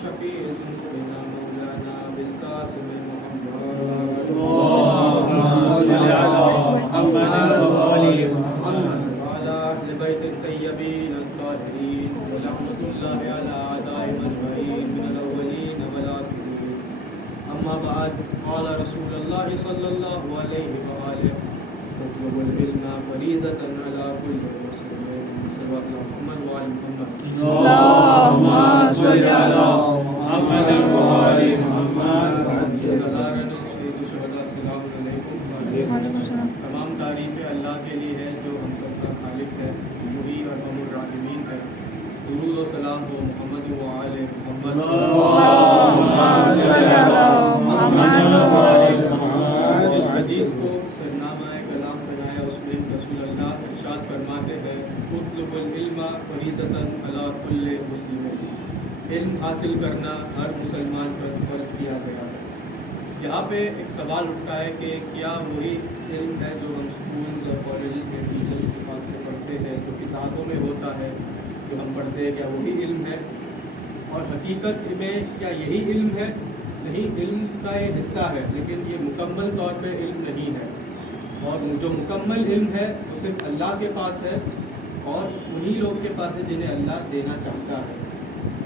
شفیع ذنوبنا مولانا بالقاسم محمد وعلى أهل بيت الطيبين الطاهرين ورحمة الله على أعدائهم أجمعين من الأولين والآخرين. أما بعد، قال رسول الله صلى الله عليه وآله: اطلب العلم فريضة على كل مسلم. صلى الله محمد وعلى محمد. اللهم صل على محمد وآل محمد. تمام تعریفیں اللہ کے لیے ہے جو ہم سب کا خالق ہے، وہی ارحم الراحمین ہے. درود و سلام ہو محمد و آل محمد. اس حدیث کو سرنامہ کلام بنایا اس میں رسول اللہ ارشاد فرماتے ہیں: اطلب العلم فریضۃ علی کل مسلم. علم حاصل کرنا ہر مسلمان پر فرض کیا گیا ہے. یہاں پہ ایک سوال اٹھتا ہے کہ کیا وہی علم ہے جو ہم اسکولز اور کالجز میں ٹیچرز کے پاس سے پڑھتے ہیں، جو کتابوں میں ہوتا ہے جو ہم پڑھتے ہیں، کیا وہی علم ہے؟ اور حقیقت میں کیا یہی علم ہے؟ نہیں، علم کا یہ حصہ ہے، لیکن یہ مکمل طور پہ علم نہیں ہے. اور جو مکمل علم ہے وہ صرف اللہ کے پاس ہے، اور انہی لوگ کے پاس ہے جنہیں اللہ دینا چاہتا ہے.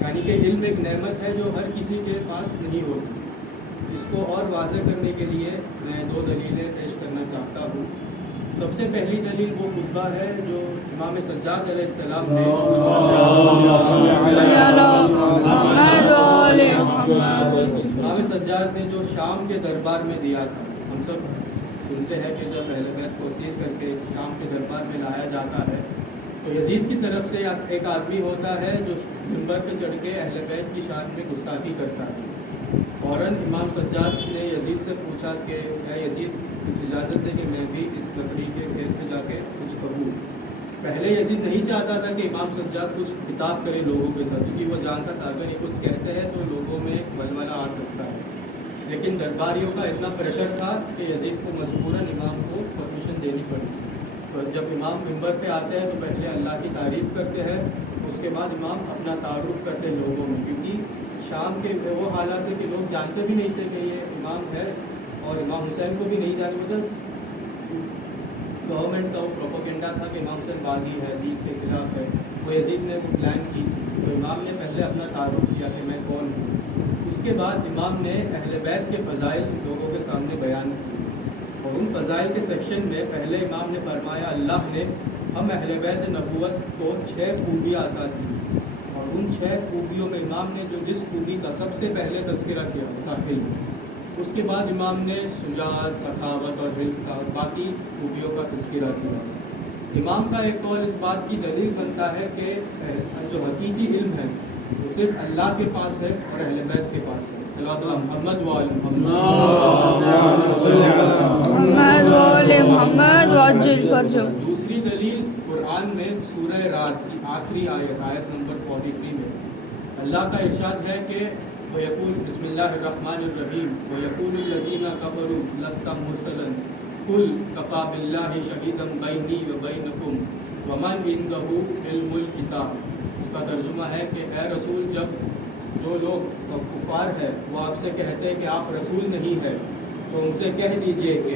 یعنی کہ علم ایک نعمت ہے جو ہر کسی کے پاس نہیں ہوتی. اس کو اور واضح کرنے کے لیے میں 2 دلیلیں پیش کرنا چاہتا ہوں. سب سے پہلی دلیل وہ خطبہ ہے جو امام سجاد علیہ السلام نے امام سجاد نے جو شام کے دربار میں دیا تھا. ہم سب سنتے ہیں کہ جب اہل بیت کو اسیر کر کے شام کے دربار میں لایا جاتا ہے تو یزید کی طرف سے ایک آدمی ہوتا ہے جو منبر پہ چڑھ کے اہل بیت کی شان میں گستاخی کرتا ہے. فوراً امام سجاد نے یزید سے پوچھا کہ اے یزید کچھ اجازت دے کہ میں بھی اس لکڑی کے کھیت پہ جا کے کچھ کہوں. پہلے یزید نہیں چاہتا تھا کہ امام سجاد کچھ خطاب کرے لوگوں کے ساتھ، کیونکہ وہ جانتا تھا اگر یہ کچھ کہتے ہیں تو لوگوں میں ولولہ آ سکتا ہے. لیکن درباریوں کا اتنا پریشر تھا کہ یزید کو مجبوراً امام کو پرمیشن دینی پڑی. تو جب امام منبر پہ آتے ہیں تو پہلے اللہ کی تعریف کرتے ہیں، اس کے بعد امام اپنا تعارف کرتے ہیں لوگوں میں، کیونکہ شام کے وہ حالات ہے کہ لوگ جانتے بھی نہیں تھے کہ یہ امام ہے، اور امام حسین کو بھی نہیں جانے. وجہ گورنمنٹ کا وہ پروپیگنڈا تھا کہ امام حسین باغی ہے، دین کے خلاف ہے. وہ یزید نے وہ پلان کی تو امام نے پہلے اپنا تعارف کیا کہ میں کون ہوں. اس کے بعد امام نے اہل بیت کے فضائل لوگوں کے سامنے بیان کیے، اور ان فضائل کے سیکشن میں پہلے امام نے فرمایا اللہ نے ہم اہل بیت نبوت کو 6 خوبیاں عطا کی، اور ان 6 خوبیوں میں امام نے جس خوبی کا سب سے پہلے تذکرہ کیا وہ تھا علم. اس کے بعد امام نے شجاعت، سخاوت اور علم کا اور باقی خوبیوں کا تذکرہ کیا. امام کا ایک اور اس بات کی دلیل بنتا ہے کہ جو حقیقی علم ہے وہ صرف اللہ کے پاس ہے اور اہل بیت کے پاس ہے. محمد وآل محمد. دوسری دلیل قرآن میں سورہ رات کی آخری آیت نمبر 43 میں اللہ کا ارشاد ہے کہ وَيَقُولُ بسم اللہ الرحمن الرحیم وَيَقُولُ الَّذِينَ كَفَرُوا لَسْتَ مُرْسَلًا قُلْ كَفَى بِاللَّهِ شَهِيدًا بَيْنِي وَبَيْنَكُمْ وَمَنْ عِندَهُ عِلْمُ الْكِتَابِ. اس کا ترجمہ ہے کہ اے رسول، جب جو لوگ کفار ہے وہ آپ سے کہتے ہیں کہ آپ رسول نہیں ہے تو ان سے کہہ دیجئے کہ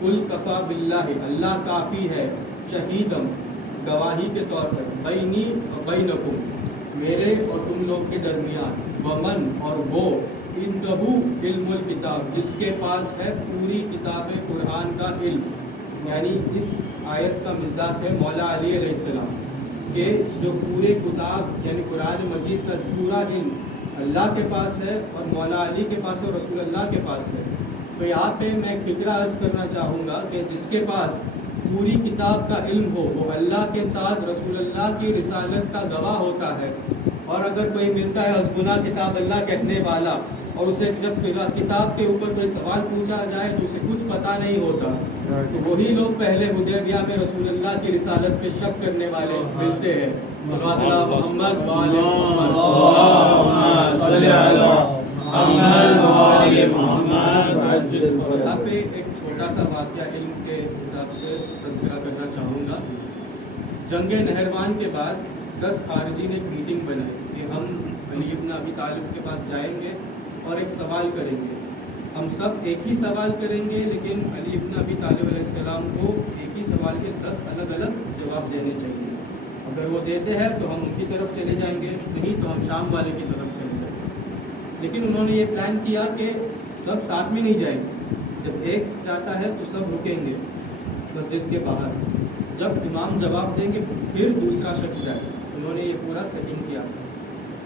قُلْ كَفَى بِاللَّهِ، اللہ کافی ہے، شہیدم گواہی کے طور پر، بینی و بینکم میرے اور تم لوگ کے درمیان، ومن اور وہ، عندہ علم الکتاب جس کے پاس ہے پوری کتاب قرآن کا علم. یعنی اس آیت کا مصداق ہے مولا علی علیہ السلام کہ جو پورے کتاب یعنی قرآن مجید کا پورا علم اللہ کے پاس ہے اور مولا علی کے پاس ہے اور رسول اللہ کے پاس ہے. تو یہاں پہ میں ایک فکرہ عرض کرنا چاہوں گا کہ جس کے پاس پوری کتاب کا علم ہو وہ اللہ کے ساتھ رسول اللہ کی رسالت کا گواہ ہوتا ہے. اور اگر کوئی ملتا ہے حسبنا کتاب اللہ کہنے والا اور اسے جب کتاب کے اوپر کوئی سوال پوچھا جائے تو اسے کچھ پتہ نہیں ہوتا، تو وہی لوگ پہلے حدیبیہ میں رسول اللہ کی رسالت پہ شک کرنے والے ملتے ہیں. صلوات اللہ محمد وآل محمد. یہاں پہ ایک چھوٹا سا واقعہ علم کے حساب سے تذکرہ کرنا چاہوں گا. جنگ نہروان کے بعد 10 خارجی نے ایک میٹنگ بنائی کہ ہم علی ابن ابی طالب کے پاس جائیں گے اور ایک سوال کریں گے. ہم سب ایک ہی سوال کریں گے، لیکن علی ابن ابی طالب علیہ السلام کو ایک ہی سوال کے 10 الگ الگ جواب دینے چاہیے. اگر وہ دیتے ہیں تو ہم ان کی طرف چلے جائیں گے، نہیں تو ہم شام والے کی طرف چلے جائیں گے. لیکن انہوں نے یہ پلان کیا کہ سب ساتھ میں نہیں جائیں گے. جب ایک جاتا ہے تو سب رکیں گے مسجد کے باہر. جب امام جواب دیں گے پھر دوسرا شخص جائے. انہوں نے یہ پورا سیٹنگ کیا.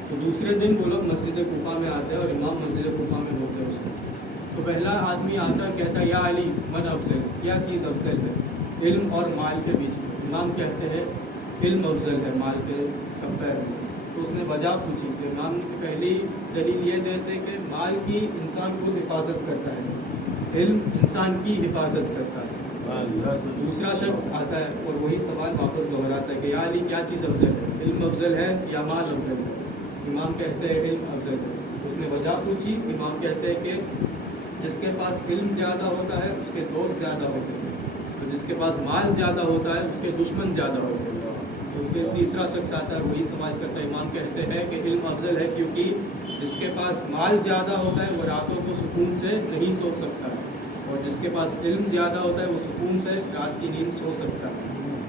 تو دوسرے دن وہ لوگ مسجد کوفہ میں آتے ہیں اور امام مسجد کوفہ میں ہوتے ہیں اس کو. تو پہلا آدمی آتا ہے، کہتا ہے یا علی من افضل، کیا چیز افضل ہے علم اور مال کے بیچ میں؟ امام کہتے ہیں علم افضل ہے مال کے کمپیر میں. تو اس نے وجہ پوچھی. تو امام نے پہلی دلیل یہ دیتے کہ مال کی انسان خود حفاظت کرتا ہے، علم انسان کی حفاظت کرتا ہے. دوسرا شخص آتا ہے اور وہی سوال واپس دہراتا ہے کہ یا علی کیا چیز افضل ہے، علم افضل ہے یا مال افضل ہے؟ امام کہتے ہیں علم افضل ہے. اس نے وجہ پوچھی. امام کہتے ہیں کہ جس کے پاس علم زیادہ ہوتا ہے اس کے دوست زیادہ ہوتے ہیں، اور جس کے پاس مال زیادہ ہوتا ہے اس کے دشمن زیادہ ہوتے ہیں. تو پھر تیسرا شخص آتا ہے، وہی سوال کرتا ہے. امام کہتے ہیں کہ علم افضل ہے کیونکہ جس کے پاس مال زیادہ ہوتا ہے وہ راتوں کو سکون سے نہیں سو سکتا ہے، اور جس کے پاس علم زیادہ ہوتا ہے وہ سکون سے رات کی نیند سو سکتا ہے.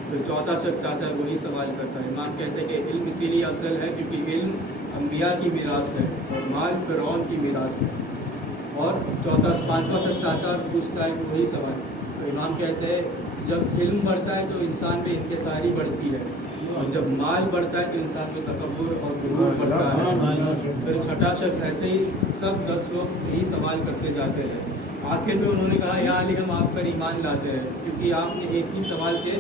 پھر چوتھا شخص آتا ہے، وہی سوال کرتا ہے. امام کہتے ہیں کہ علم اسی لیے افضل ہے کیونکہ علم انبیاء کی میراث ہے اور مال فرعون کی میراث ہے. اور پانچواں شخص آتا ہے اور پوچھتا ہے وہی سوال. تو امام کہتے ہیں جب علم بڑھتا ہے تو انسان میں انکساری بڑھتی ہے، اور جب مال بڑھتا ہے تو انسان میں تکبر اور غرور بڑھتا ہے. پھر چھٹا شخص ایسے ہی سب 10 لوگ یہی سوال کرتے جاتے ہیں. آخر میں انہوں نے کہا یا علی ہم آپ پر ایمان لاتے ہیں کیونکہ آپ نے ایک ہی سوال کے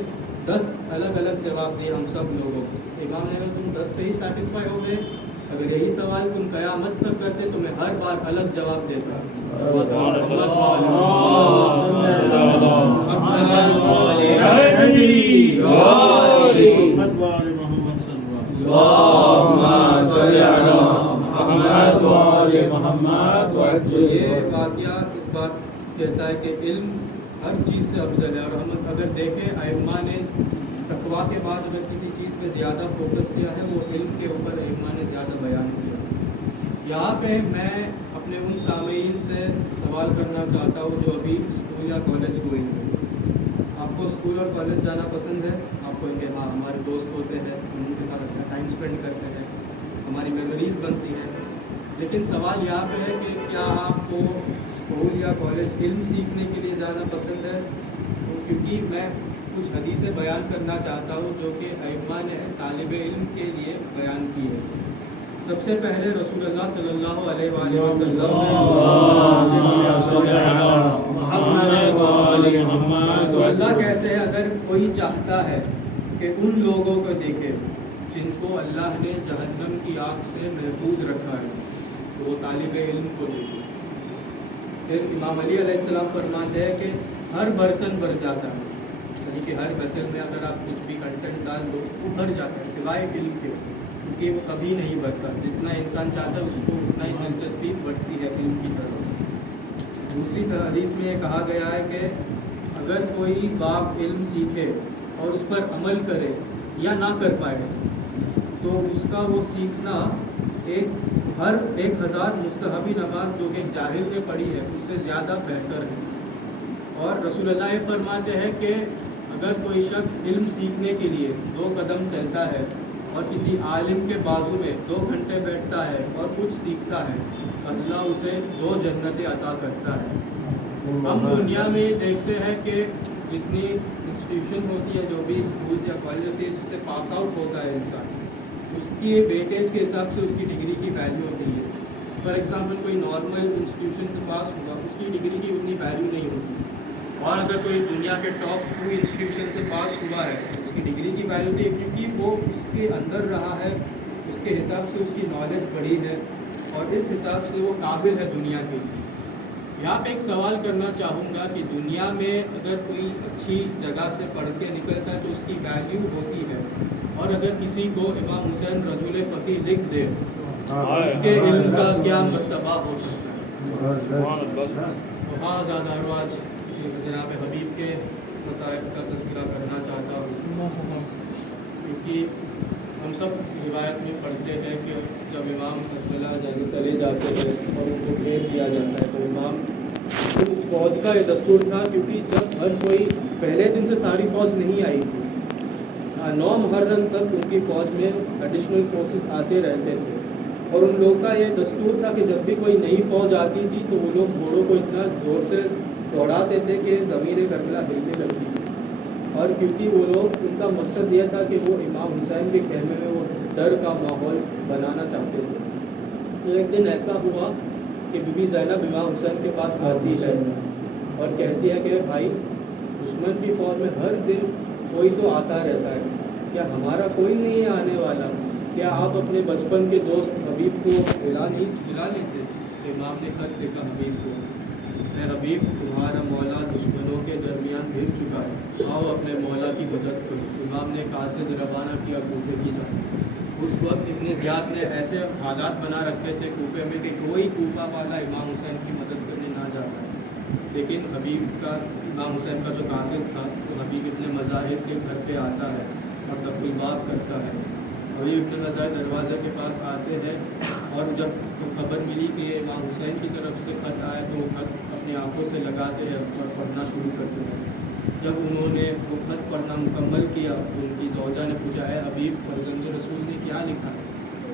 10 الگ الگ جواب دیے ہم سب لوگوں کو. امام نے کہا تم 10 پہ ہی سیٹسفائی ہو گئے؟ اگر یہی سوال تم قیامت تک کرتے تو میں ہر بار الگ جواب دیتا. یہ واقعہ اس بات کہتا ہے کہ علم ہر چیز سے افضل ہے. اور ہم اگر دیکھیں ائمہ نے تقویٰ کے بعد اگر کسی چیز پہ زیادہ فوکس کیا ہے وہ علم کے اوپر ائمہ نے زیادہ بیان کیا. یہاں پہ میں اپنے ان سامعین سے سوال کرنا چاہتا ہوں جو ابھی اسکول یا کالج گوئنگ ہیں. آپ کو اسکول اور کالج جانا پسند ہے؟ آپ کو کہ ہاں ہمارے دوست ہوتے ہیں، ہم ان کے ساتھ اچھا ٹائم اسپینڈ کرتے ہیں، ہماری میموریز بنتی ہیں. لیکن سوال یہاں پہ ہے کہ کیا آپ کو اسکول یا کالج علم سیکھنے کے لیے جانا پسند ہے؟ کیونکہ میں کچھ حدیثیں بیان کرنا چاہتا ہوں جو کہ ائمہ نے طالب علم کے لیے بیان کی ہے. سب سے پہلے رسول اللہ صلی اللہ علیہ وآلہ وسلم اللہ کہتے ہیں اگر کوئی چاہتا ہے کہ ان لوگوں کو دیکھے جن کو اللہ نے جہنم کی آگ سے محفوظ رکھا ہے تو وہ طالب علم کو دیکھے. پھر امام علی علیہ السلام فرماتے ہیں کہ ہر برتن بھر جاتا ہے، یعنی کہ ہر ویسل میں اگر آپ کچھ بھی کنٹینٹ ڈال دو وہ بھر جاتا ہے سوائے علم کے، کیونکہ وہ کبھی نہیں بھرتا. جتنا انسان چاہتا ہے اس کو اتنا ہی دلچسپی بڑھتی ہے علم کی طرف. دوسری حدیث میں یہ کہا گیا ہے کہ اگر کوئی باپ علم سیکھے اور اس پر عمل کرے یا نہ کر پائے تو اس کا وہ سیکھنا ہر 1000 مستحبی نماز جو کہ جاہل نے پڑھی ہے اس سے زیادہ بہتر ہے. اور رسول اللہ یہ فرماتے ہیں کہ اگر کوئی شخص علم سیکھنے کے لیے 2 قدم چلتا ہے اور کسی عالم کے بازو میں 2 گھنٹے بیٹھتا ہے اور کچھ سیکھتا ہے اللہ اسے 2 جنتیں عطا کرتا ہے. ہم دنیا میں دیکھتے ہیں کہ جتنی انسٹیٹیوشن ہوتی ہے، جو بھی اسکول یا کالج ہوتی ہے جس سے پاس آؤٹ ہوتا ہے انسان، اس کی ویٹیج کے حساب سے اس کی ڈگری کی ویلیو ہوتی ہے. فار ایگزامپل کوئی نارمل انسٹیٹیوشن سے پاس ہوا اس کی ڈگری کی اتنی ویلیو نہیں ہوتی، اور اگر کوئی دنیا کے ٹاپ 2 انسٹیٹیوشن سے پاس ہوا ہے اس کی ڈگری کی ویلیو نہیں، کیونکہ وہ اس کے اندر رہا ہے، اس کے حساب سے اس کی نالج بڑھی ہے اور اس حساب سے وہ قابل ہے دنیا کے لیے. یہاں پہ ایک سوال کرنا چاہوں گا کہ دنیا میں اگر کوئی اچھی جگہ سے پڑھ کے نکلتا ہے تو اس کی ویلیو ہوتی ہے، اور اگر کسی کو امام حسین رجل فقیہ لکھ دے اس کے علم کا کیا مرتبہ ہو سکتا ہے. وہاں زیادہ آج جناب حبیب کے مسائل کا تذکرہ کرنا چاہتا ہوں، کیونکہ ہم سب روایت میں پڑھتے ہیں کہ جب امام کربلا چلے جاتے ہیں اور ان کو گھیر دیا جاتا ہے تو امام فوج کا یہ دستور تھا، کیونکہ جب ہر کوئی پہلے دن سے ساری فوج نہیں آئی تھی، 9 محرم تک ان کی فوج میں ایڈیشنل فورسز آتے رہتے تھے، اور ان لوگوں کا یہ دستور تھا کہ جب بھی کوئی نئی فوج آتی تھی تو وہ لوگ گھوڑوں کو اتنا زور سے دوڑاتے تھے کہ زمین کربلا ہلنے لگتی تھی، اور کیونکہ وہ لوگ ان کا مقصد یہ تھا کہ وہ امام حسین کے خیمے میں وہ ڈر کا ماحول بنانا چاہتے تھے۔ تو ایک دن ایسا ہوا کہ بی بی زینب امام حسین کے پاس آتی ہے اور کہتی ہے کہ بھائی، دشمن کی فوج میں ہر دن کوئی تو آتا رہتا ہے، کیا ہمارا کوئی نہیں ہے آنے والا؟ کیا آپ اپنے بچپن کے دوست حبیب کو بلا لیتے؟ تو امام نے خط لکھا حبیب کو، اے حبیب، تمہارا مولا دشمنوں کے درمیان گھر چکا ہے، آؤ اپنے مولا کی مدد کرو۔ امام نے قاصد روانہ کیا کوفے کی جانب۔ اس وقت ابن زیاد نے ایسے حالات بنا رکھے تھے کوفے میں کہ کوئی کوفہ والا امام حسین کی مدد کرنے نہ جاتا ہے، لیکن امام حسین کا جو قاصد تھا تو حبیب ابن مظاہر کے گھر پہ آتا ہے اور تقریبات کرتا ہے۔ حبیب ابن مظاہر دروازے کے پاس آتے ہیں، اور جب خبر ملی کہ امام حسین کی طرف سے خط آئے تو وہ خط اپنی آنکھوں سے لگاتے ہیں اور پڑھنا شروع کرتے ہیں۔ جب انہوں نے وہ خط پڑھنا مکمل کیا تو ان کی زوجہ نے پوچھا، اے حبیب، فرزند رسول نے کیا لکھا ہے؟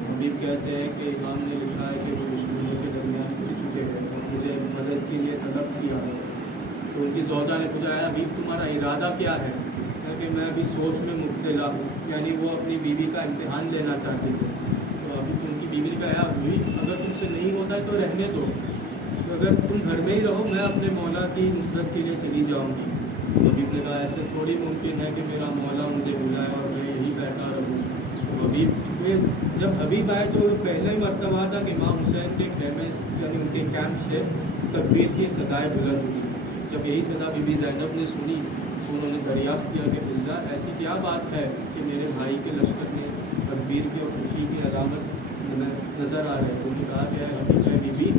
حبیب کہتے ہیں کہ امام نے لکھا ہے کہ وہ دشمنوں کے درمیان گر چکے ہیں اور مجھے مدد کے لیے طلب کیا ہے۔ تو ان کی زوجہ نے پوچھا، اے حبیب، تمہارا ارادہ کیا ہے؟ کہ میں ابھی سوچ میں مبتلا ہوں، یعنی وہ اپنی بیوی کا امتحان لینا چاہتی تھی۔ تو ابھی ان کی بیوی نے کہا، اگر تم سے نہیں ہوتا ہے تو رہنے دو، اگر تم گھر میں ہی رہو میں اپنے مولا کی نصرت کے لیے چلی جاؤں گی۔ تو حبیب نے کہا، ایسے تھوڑی ممکن ہے کہ میرا مولا مجھے بلائے اور میں یہی بیٹھا رہوں۔ تو جب حبیب آئے تو پہلا ہی مرتبہ تھا کہ امام حسین کے خیمے یعنی ان کے کیمپ سے تکبیر کی صدائیں بلند ہوئی۔ جب یہی صدا بی بی زینب نے سنی تو انہوں نے دریافت کیا کہ مرزا، ایسی کیا بات ہے کہ میرے بھائی کے لشکر میں تکبیر کی اور خوشی کی علامت نظر آ رہے ہیں؟ تو انہوں نے کہا کہ حبیب ہے بی بی،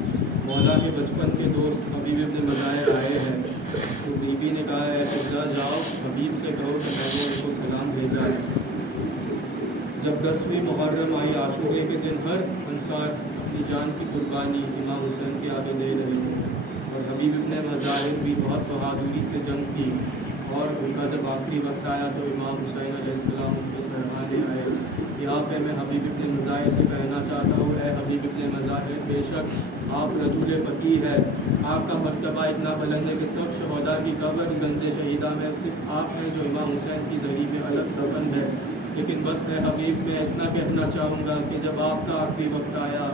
مولا کے بچپن کے دوست حبیب ابن مظاہر آئے ہیں۔ تو بی بی نے کہا، اے مرزا، جاؤ حبیب سے کہو کہ میں نے ان کو سلام بھیجا ہے۔ جب 10ویں محرم آئی، عاشورے کے دن ہر انصار اپنی جان کی قربانی امام حسین کے آگے دے رہے تھے، اور حبیب ابن مظاہر بھی بہت بہادری سے جنگ کی، اور ان کا جب آخری وقت آیا تو امام حسین علیہ السلام ان کے سرحانے آئے۔ یہاں پہ میں حبیب ابن مظاہر سے کہنا چاہتا ہوں، اے حبیب ابن مظاہر، بے شک آپ رجل فقیہ ہے، آپ کا مرتبہ اتنا بلند ہے کہ سب شہداء کی قبر گنج شہیدہ میں صرف آپ ہیں جو امام حسین کی زری میں الگ دفن ہے، لیکن بس اے حبیب، میں اتنا کہنا چاہوں گا کہ جب آپ کا آخری وقت آیا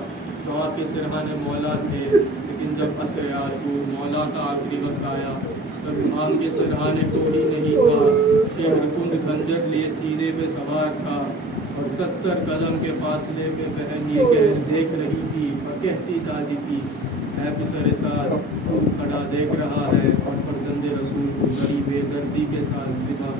تو آپ کے سرحانے مولا تھے، لیکن جب عصر عاشور مولا کا آخری وقت آیا تب امام کے سرحانے کوئی نہیں تھا، شہر کند خنجر لیے سینے پہ سوار تھا، اور 70 قدم کے فاصلے پہ بہن یہ دیکھ رہی تھی اور کہتی جاتی تھی، اے پسر سعد، کھڑا دیکھ رہا ہے اور فرزند رسول کو بڑی بے دردی کے ساتھ ذبح